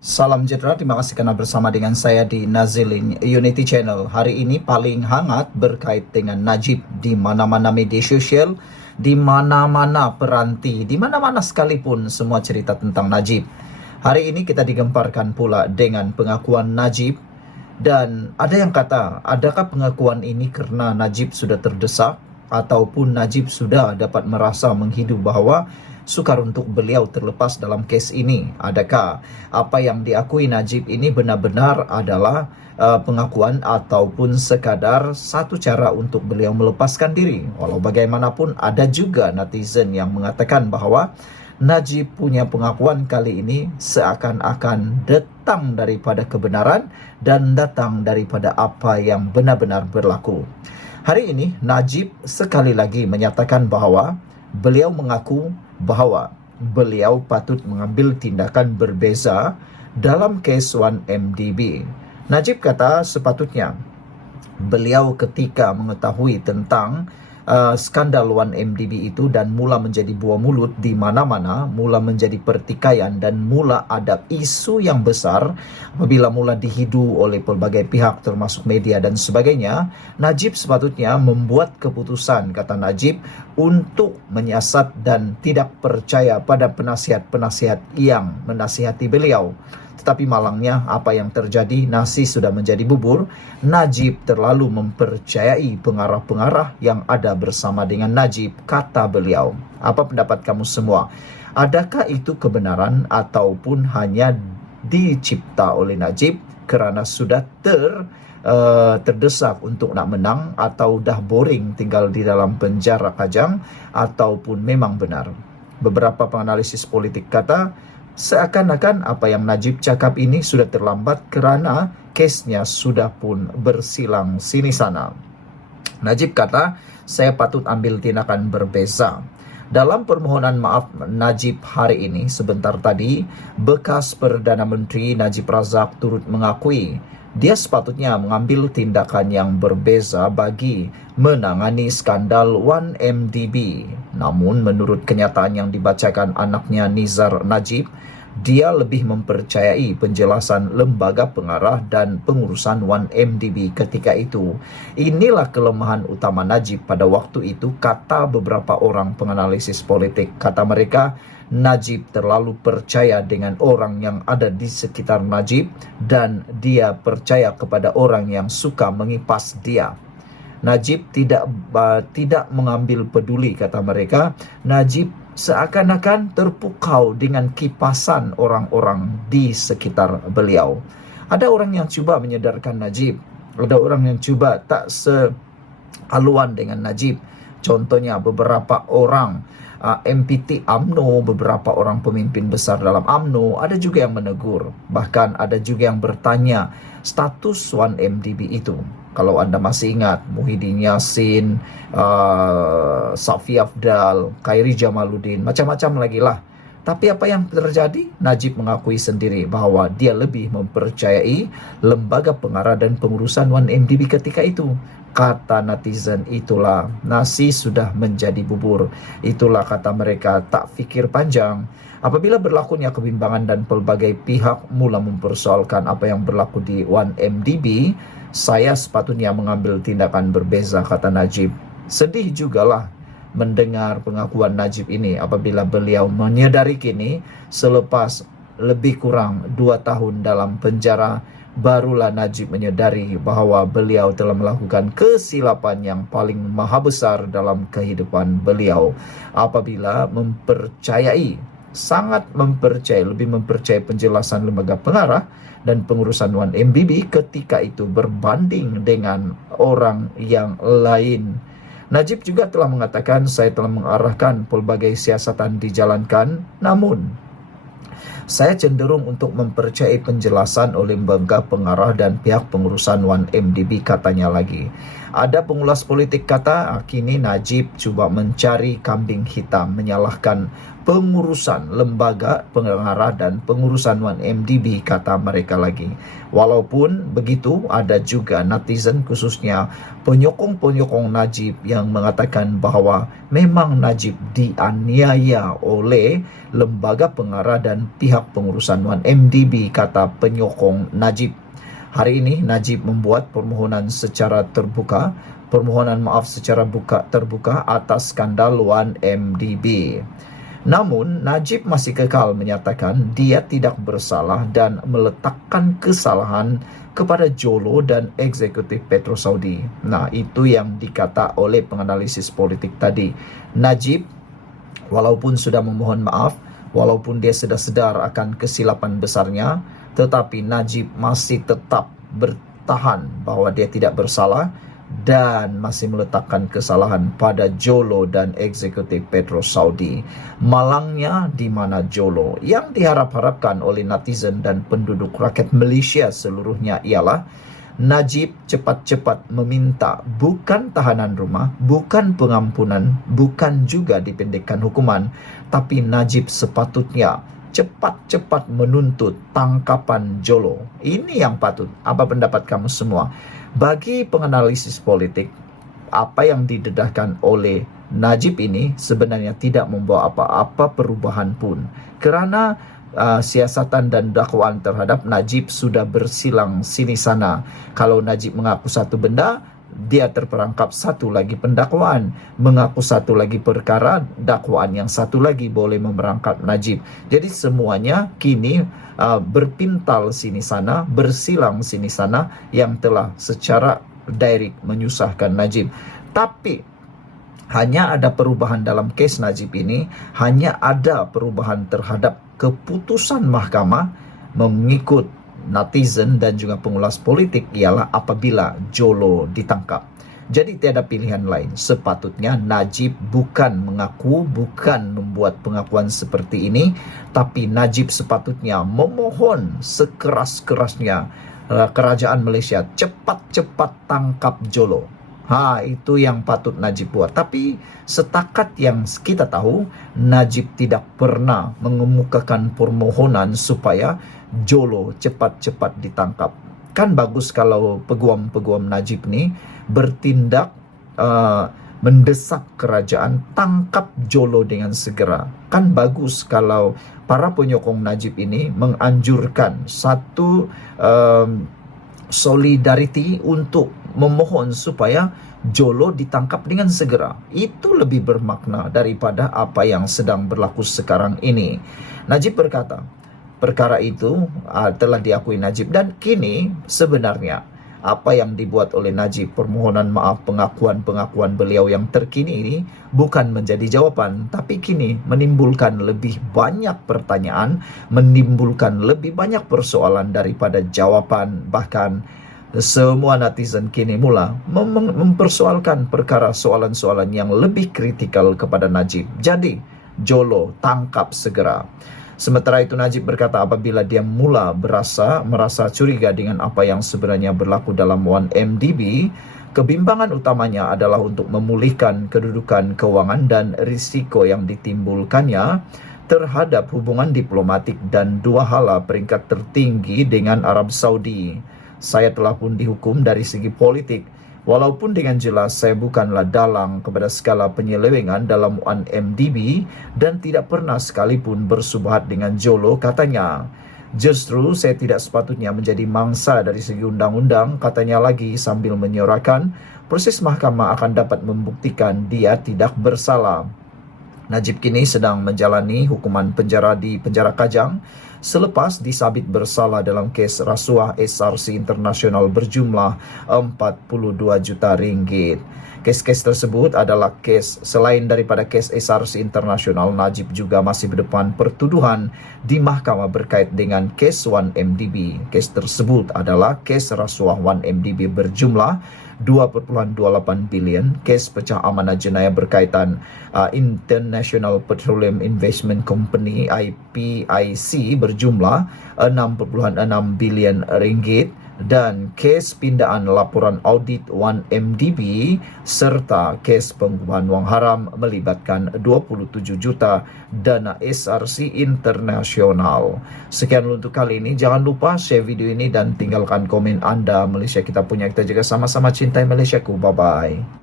Salam sejahtera, terima kasih karena bersama dengan saya di Nazilin Unity Channel. Hari ini paling hangat berkait dengan Najib di mana-mana media sosial, di mana-mana peranti, di mana-mana sekalipun semua cerita tentang Najib. Hari ini kita digemparkan pula dengan pengakuan Najib dan ada yang kata, adakah pengakuan ini karena Najib sudah terdesak ataupun Najib sudah dapat merasa menghidu bahwa sukar untuk beliau terlepas dalam kes ini. Adakah apa yang diakui Najib ini benar-benar adalah pengakuan ataupun sekadar satu cara untuk beliau melepaskan diri? Walau bagaimanapun ada juga netizen yang mengatakan bahwa Najib punya pengakuan kali ini seakan-akan datang daripada kebenaran dan datang daripada apa yang benar-benar berlaku. Hari ini Najib sekali lagi menyatakan bahwa beliau mengaku bahwa beliau patut mengambil tindakan berbeza dalam kes 1MDB. Najib kata sepatutnya beliau ketika mengetahui tentang skandal 1MDB itu dan mula menjadi buah mulut di mana-mana, mula menjadi pertikaian dan mula ada isu yang besar apabila mula dihidu oleh pelbagai pihak termasuk media dan sebagainya. Najib sepatutnya membuat keputusan, kata Najib, untuk menyiasat dan tidak percaya pada penasihat-penasihat yang menasihati beliau. Tetapi malangnya apa yang terjadi, nasi sudah menjadi bubur. Najib terlalu mempercayai pengarah-pengarah yang ada bersama dengan Najib, kata beliau. Apa pendapat kamu semua? Adakah itu kebenaran ataupun hanya dicipta oleh Najib kerana sudah terdesak untuk nak menang, atau dah boring tinggal di dalam penjara kajang, ataupun memang benar? Beberapa penganalisis politik kata seakan-akan apa yang Najib cakap ini sudah terlambat kerana kesnya sudah pun bersilang sini sana. Najib kata, saya patut ambil tindakan berbeza. Dalam permohonan maaf Najib hari ini, sebentar tadi, bekas Perdana Menteri Najib Razak turut mengakui dia sepatutnya mengambil tindakan yang berbeza bagi menangani skandal 1MDB. Namun menurut kenyataan yang dibacakan anaknya Nizar Najib, dia lebih mempercayai penjelasan lembaga pengarah dan pengurusan 1MDB ketika itu. Inilah kelemahan utama Najib pada waktu itu, kata beberapa orang penganalisis politik. Kata mereka, Najib terlalu percaya dengan orang yang ada di sekitar Najib dan dia percaya kepada orang yang suka mengipas dia. Najib tidak mengambil peduli, kata mereka. Najib seakan-akan terpukau dengan kipasan orang-orang di sekitar beliau. Ada orang yang cuba menyedarkan Najib, ada orang yang cuba tak sehaluan dengan Najib. Contohnya beberapa orang MPT UMNO, beberapa orang pemimpin besar dalam UMNO, ada juga yang menegur. Bahkan ada juga yang bertanya status 1MDB itu. Kalau anda masih ingat, Muhyiddin Yassin, Safi Afdal, Khairi Jamaluddin, macam-macam lagi lah. Tapi apa yang terjadi? Najib mengakui sendiri bahwa dia lebih mempercayai lembaga pengarah dan pengurusan 1MDB ketika itu. Kata netizen, itulah nasi sudah menjadi bubur. Itulah kata mereka, tak fikir panjang. Apabila berlakunya kebimbangan dan pelbagai pihak mula mempersoalkan apa yang berlaku di 1MDB, saya sepatutnya mengambil tindakan berbeza, kata Najib. Sedih jugalah mendengar pengakuan Najib ini apabila beliau menyadari kini selepas lebih kurang 2 tahun dalam penjara, barulah Najib menyadari bahawa beliau telah melakukan kesilapan yang paling maha besar dalam kehidupan beliau apabila lebih mempercayai penjelasan lembaga pengarah dan pengurusan 1MDB ketika itu berbanding dengan orang yang lain. Najib juga telah mengatakan, saya telah mengarahkan pelbagai siasatan dijalankan, namun saya cenderung untuk mempercayai penjelasan oleh lembaga pengarah dan pihak pengurusan 1MDB, katanya lagi. Ada pengulas politik kata, kini Najib cuba mencari kambing hitam, menyalahkan pengurusan lembaga pengarah dan pengurusan 1MDB, kata mereka lagi. Walaupun begitu, ada juga netizen khususnya penyokong-penyokong Najib yang mengatakan bahwa memang Najib dianiaya oleh lembaga pengarah dan pihak pengurusan 1MDB, kata penyokong Najib. Hari ini Najib membuat permohonan maaf secara terbuka atas skandal 1MDB. Namun, Najib masih kekal menyatakan dia tidak bersalah dan meletakkan kesalahan kepada Jolo dan eksekutif Petro Saudi. Nah, itu yang dikata oleh penganalisis politik tadi. Najib, walaupun sudah memohon maaf, walaupun dia sudah sadar akan kesilapan besarnya, tetapi Najib masih tetap bertahan bahwa dia tidak bersalah dan masih meletakkan kesalahan pada Jolo dan eksekutif Petro Saudi. Malangnya di mana Jolo? Yang diharap-harapkan oleh netizen dan penduduk rakyat Malaysia seluruhnya ialah Najib cepat-cepat meminta bukan tahanan rumah, bukan pengampunan, bukan juga dipendekkan hukuman, tapi Najib sepatutnya cepat-cepat menuntut tangkapan Jolo. Ini yang patut. Apa pendapat kamu semua? Bagi penganalisis politik, apa yang didedahkan oleh Najib ini sebenarnya tidak membawa apa-apa perubahan pun. Kerana siasatan dan dakwaan terhadap Najib sudah bersilang sini sana. Kalau Najib mengaku satu benda, dia terperangkap satu lagi pendakwaan, mengaku satu lagi perkara, dakwaan yang satu lagi boleh memerangkap Najib. Jadi semuanya kini berpintal sini sana, bersilang sini sana yang telah secara direct menyusahkan Najib. Tapi hanya ada perubahan dalam kes Najib ini, hanya ada perubahan terhadap keputusan mahkamah mengikut netizen dan juga pengulas politik ialah apabila Jolo ditangkap. Jadi tiada pilihan lain. Sepatutnya Najib bukan mengaku, bukan membuat pengakuan seperti ini, tapi Najib sepatutnya memohon sekeras-kerasnya kerajaan Malaysia cepat-cepat tangkap Jolo. Itu yang patut Najib buat. Tapi setakat yang kita tahu, Najib tidak pernah mengemukakan permohonan supaya Jolo cepat-cepat ditangkap. Kan bagus kalau peguam-peguam Najib ni bertindak mendesak kerajaan tangkap Jolo dengan segera. Kan bagus kalau para penyokong Najib ini menganjurkan satu solidariti untuk memohon supaya Jolo ditangkap dengan segera. Itu lebih bermakna daripada apa yang sedang berlaku sekarang ini. Najib berkata, perkara itu telah diakui Najib dan kini sebenarnya apa yang dibuat oleh Najib, permohonan maaf, pengakuan-pengakuan beliau yang terkini ini bukan menjadi jawapan, tapi kini menimbulkan lebih banyak pertanyaan, menimbulkan lebih banyak persoalan daripada jawapan. Bahkan semua netizen kini mula mempersoalkan perkara soalan-soalan yang lebih kritikal kepada Najib. Jadi, Jolo tangkap segera. Sementara itu Najib berkata apabila dia mula merasa curiga dengan apa yang sebenarnya berlaku dalam 1MDB, kebimbangan utamanya adalah untuk memulihkan kedudukan kewangan dan risiko yang ditimbulkannya terhadap hubungan diplomatik dan dua hala peringkat tertinggi dengan Arab Saudi. Saya telah pun dihukum dari segi politik. Walaupun dengan jelas saya bukanlah dalang kepada segala penyelewengan dalam 1MDB dan tidak pernah sekalipun bersubhat dengan Jolo, katanya. Justru saya tidak sepatutnya menjadi mangsa dari segi undang-undang, katanya lagi sambil menyorakan proses mahkamah akan dapat membuktikan dia tidak bersalah. Najib kini sedang menjalani hukuman penjara di penjara Kajang selepas disabit bersalah dalam kes rasuah SRC Internasional berjumlah 42 juta ringgit. Kes-kes tersebut adalah kes selain daripada kes SRC Internasional, Najib juga masih berdepan pertuduhan di mahkamah berkait dengan kes 1MDB. Kes tersebut adalah kes rasuah 1MDB berjumlah 2.28 bilion, kes pecah amanah jenayah berkaitan International Petroleum Investment Company IPIC berjumlah 6.6 bilion ringgit dan kes pindaan laporan audit 1MDB serta kes pengubahan wang haram melibatkan 27 juta dana SRC internasional. Sekian untuk kali ini. Jangan lupa share video ini dan tinggalkan komen Anda. Malaysia kita punya, kita juga sama-sama cintai Malaysiaku. Bye-bye.